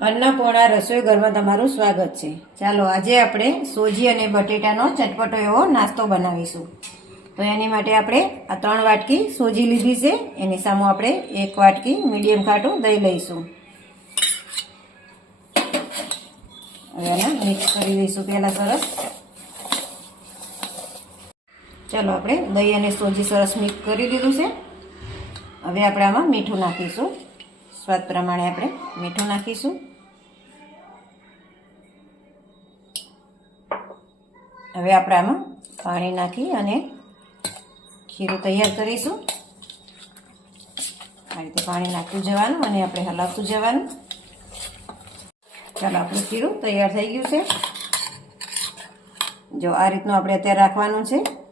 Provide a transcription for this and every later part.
અન્નપૂર્ણા રસોઈ ઘરમાં તમારું સ્વાગત છે. ચાલો, આજે આપણે સોજી અને બટેટાનો ચટપટો એવો નાસ્તો બનાવીશું. તો એની માટે આપણે આ ત્રણ વાટકી સોજી લીધી છે. એની સામે આપણે એક વાટકી મીડિયમ ખાટું દહીં લઈશું. હવે મિક્સ કરી દઈશું પહેલાં સરસ. ચાલો આપણે દહીં અને સોજી સરસ મિક્સ કરી દીધું છે. હવે આપણે આમાં મીઠું નાખીશું. સ્વાદ પ્રમાણે આપણે મીઠું નાખીશું. હવે આપણે આમાં પાણી નાખી અને ખીરું તૈયાર કરીશું. આ રીતે પાણી નાખતું જવાનું અને આપણે હલાવતું જવાનું. ચાલો આપણું ખીરું તૈયાર થઈ ગયું છે. જો આ રીતનું આપણે અત્યારે રાખવાનું છે.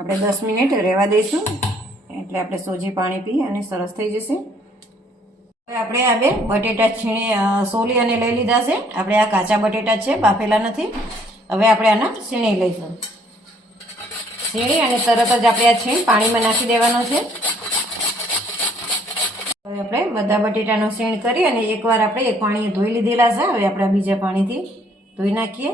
આપણે દસ મિનિટ રહેવા દઈશું. એટલે આપણે સોજી પાણી પી અને સરસ થઈ જશે. હવે આપણે આ બે બટેટા છીણી સોલી અને લઈ લીધા છે. આપણે આ કાચા બટેટા છે, બાફેલા નથી. હવે આપણે આના છીણી લઈશું. છીણી અને તરત જ આપણે આ છીણ પાણીમાં નાખી દેવાનો છે. હવે આપણે બધા બટેટાનો છીણ કરી અને એકવાર આપણે એક પાણીએ ધોઈ લીધેલા છે. હવે આપણે બીજા પાણીથી ધોઈ નાખીએ.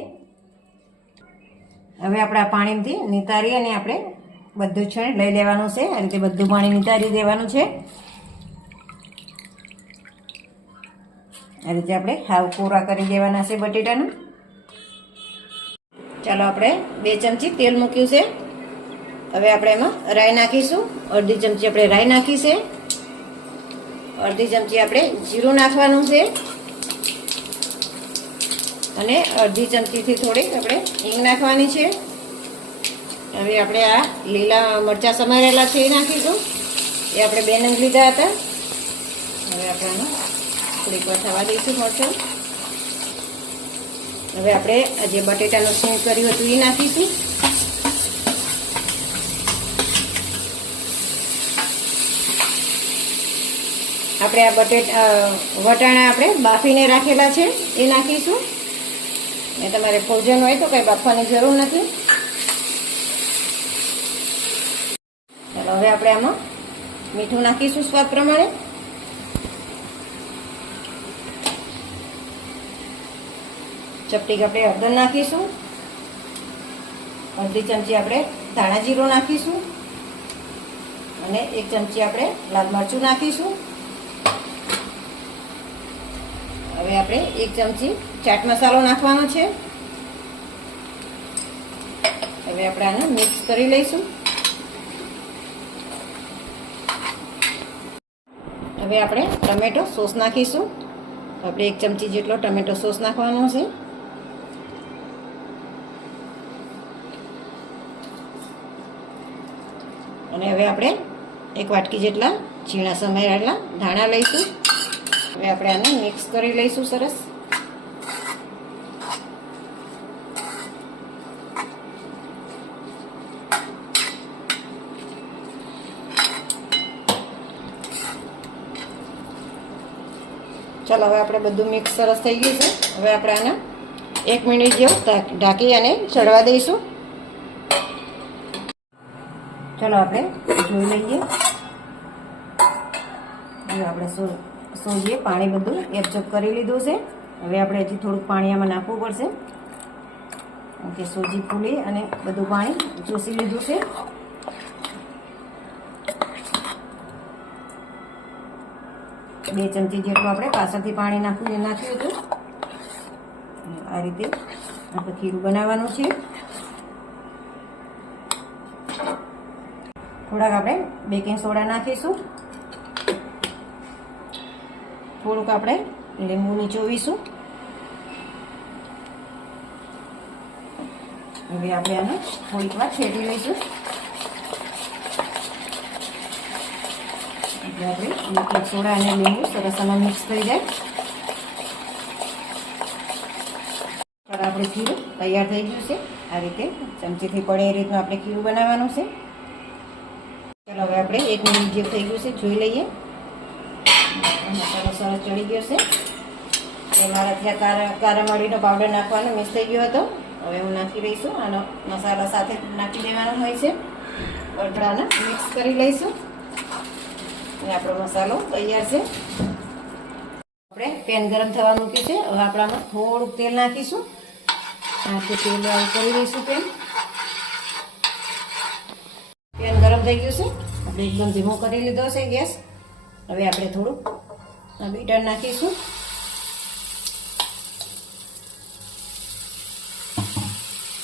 હવે આપણે આ પાણીથી નિતારી અને આપણે બધું છે, લઈ લેવાનું છે આ રીતે બધું પાણી નિતારી દેવાનું છે. આ રીતે આપણે હાવ કોરા કરી દેવાના છે બટેટાનું. ચાલો આપણે બે ચમચી તેલ મૂક્યું છે. હવે આપણે એમાં રાઈ નાખીશું. અડધી ચમચી આપણે રાઈ નાખી છે. અડધી ચમચી આપણે જીરું નાખવાનું છે. અને અડધી ચમચીથી થોડીક આપણે હિંગ નાખવાની છે. હવે આપણે આ લીલા મરચાં સમારેલા છે એ નાખીશું. એ આપણે બે નંગ લીધા હતા. હવે આપણે થોડીક વાર થવા દઈશું મરચાં. હવે આપણે આ જે બટેટાનું સીણ કર્યું હતું એ નાખીશું. આપણે આ બટેટા વટાણા આપણે બાફીને રાખેલા છે, એ નાખીશું. ને તમારે ફોજન હોય તો કંઈ બાફવાની જરૂર નથી ચાલો હવે આપણે આમાં મીઠું નાખીશું સ્વાદ પ્રમાણે. ચપટી આપણે હળદર નાખીશું. અડધી ચમચી આપણે ધાણા જીરું નાખીશું. અને એક ચમચી આપણે લાલ મરચું નાખીશું. હવે આપણે એક ચમચી ચાટ મસાલો નાખવાનો છે. હવે આપણે આને મિક્સ કરી લઈશું. હવે આપણે ટમેટો સોસ નાખીશું. આપણે એક ચમચી જેટલો ટમેટો સોસ નાખવાનો છે. અને હવે આપણે એક વાટકી જેટલા ઝીણા સમારેલા ધાણા લઈશું. હવે આપણે આને મિક્સ કરી લઈશું સરસ. ચાલો હવે આપણે બધું મિક્સ સરસ થઈ ગયું છે. હવે આપણે આને એક મિનિટ જેવું ઢાંકી અને ચડવા દઈશું. ચાલો આપણે જોઈ લઈએ. હવે આપણે સોજીએ પાણી બધું એબ્ઝોર્બ કરી લીધું છે. હવે આપણે હજી થોડુંક પાણી આમાં નાખવું પડશે. ઓકે, સોજી ફૂલી અને બધું પાણી ચૂસી લીધું છે. બે ચમચી જેટલું આપણે પાછળથી પાણી નાખ્યું નાખ્યું હતું. આ રીતે આપણે ખીરું બનાવવાનું છે. થોડાક આપણે બેકિંગ સોડા નાખીશું. થોડુંક આપણે લીંબુ નીચોવીશું. હવે આપણે આને થોડીક વાર છેટી લઈશું. એટલે સોડા અને લીંબુ સરસ આમાં મિક્સ થઈ જાય. આપણે ખીરું તૈયાર થઈ ગયું છે. આ રીતે ચમચીથી પડે એ રીતનું આપણે ખીરું બનાવવાનું છે. ચાલો હવે આપણે એક મિનિટ જે થઈ ગયું છે જોઈ લઈએ. મસાલો સરસ ચડી ગયો છે. એ મારા ત્યાં કારા કારામળીનો પાવડર નાખવાનો મિસ થઈ ગયો હતો. હવે હું નાખી દઈશું. આનો મસાલા સાથે નાખી દેવાનો હોય છે. અડધાના મિક્સ કરી લઈશું. અને આપણો મસાલો તૈયાર છે. આપણે પેન ગરમ થવા મૂક્યું છે. હવે આપણામાં થોડુંક તેલ નાખીશું. તેલ આવું કરી લઈશું પેન. પેન ગરમ થઈ ગયું છે. આપણે એકદમ ધીમો કરી લીધો છે ગેસ. હવે આપણે થોડુંક બીટર નાખીશું.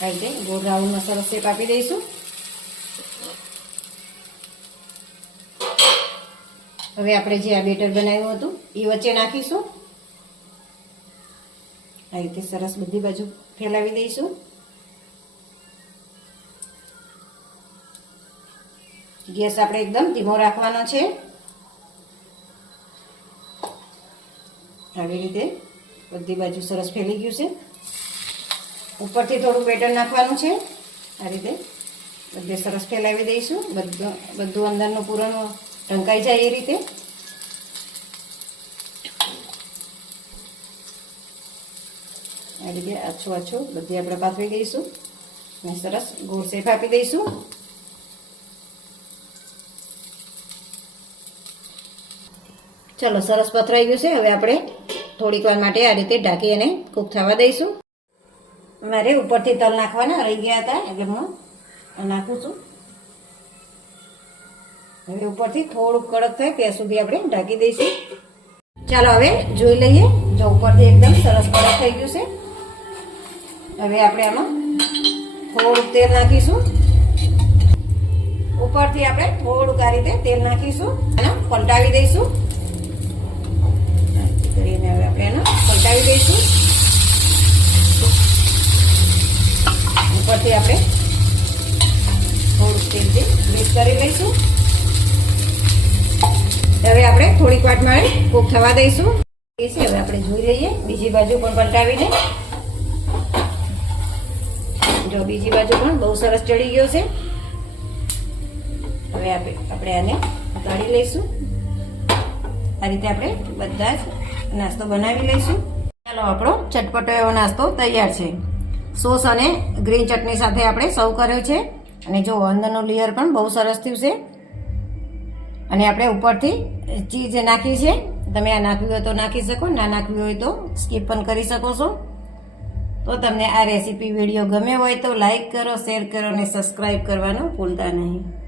આ રીતે ગોળ રાઉન્ડમાં સરસ શેપ આપી દઈશું. હવે આપણે જે આ બેટર બનાવ્યું હતું એ વચ્ચે નાખીશું. આ રીતે સરસ બધી બાજુ ફેલાવી દઈશું. ગેસ આપણે એકદમ ધીમો રાખવાનો છે. આવી રીતે બધી બાજુ સરસ ફેલી ગયું છે. ઉપરથી થોડું બેટર નાખવાનું છે. આ રીતે બધે સરસ ફેલાવી દઈશું. બધું બધું અંદરનું પૂરણ ઢંકાઈ જાય એ રીતે. આ રીતે આછો આછો બધી આપણે પાથરી દઈશું. અને સરસ ગોળ શેફ આપી દઈશું. ચલો, સરસ પથરાઈ ગયું છે. હવે આપણે થોડીક વાર માટે આ રીતે ઢાંકી અને કૂક થવા દઈશું. મારે ઉપરથી તલ નાખવાના, રહી ગયા હતા, એટલે હું નાખું છું. હવે ઉપરથી થોડુંક કડક થાય ત્યાં સુધી આપણે ઢાંકી દઈશું. ચાલો, હવે જોઈ લઈએ. જો ઉપરથી એકદમ સરસ કડક થઈ ગયું છે. હવે આપણે આમાં થોડુંક તેલ નાખીશું. ઉપરથી આપણે થોડુંક આ રીતે તેલ નાખીશું અને પલટાવી દઈશું. કરીને હવે આપણે એને પલટાવી દઈશું. ઉપરથી આપણે થોડુંક તેલથી મિક્સ કરી લઈશું. હવે આપણે થોડીક વાર માટે કૂક થવા દઈશું. હવે આપણે જોઈ લઈએ. બીજી બાજુ પણ પલટાવીને. જો બીજી બાજુ પણ બહુ સરસ ચડી ગયો છે. હવે આપણે આને કાઢી લઈશું. આ રીતે આપણે બધા જ નાસ્તો બનાવી લઈશું. ચાલો, આપણો ચટપટો એવો નાસ્તો તૈયાર છે. સોસ અને ગ્રીન ચટણી સાથે આપણે સર્વ કર્યો છે. અને જો અંદરનું લેયર પણ બહુ સરસ થયું છે. અને આપણે ઉપરથી ચીઝ નાખી છે. તમે આ નાખવી હોય તો નાખી શકો, ના નાખવી હોય તો સ્કીપ પણ કરી શકો છો. તો તમને આ રેસીપી વીડિયો ગમે હોય તો લાઇક કરો, શેર કરો અને સબસ્ક્રાઈબ કરવાનું ભૂલતા નહીં.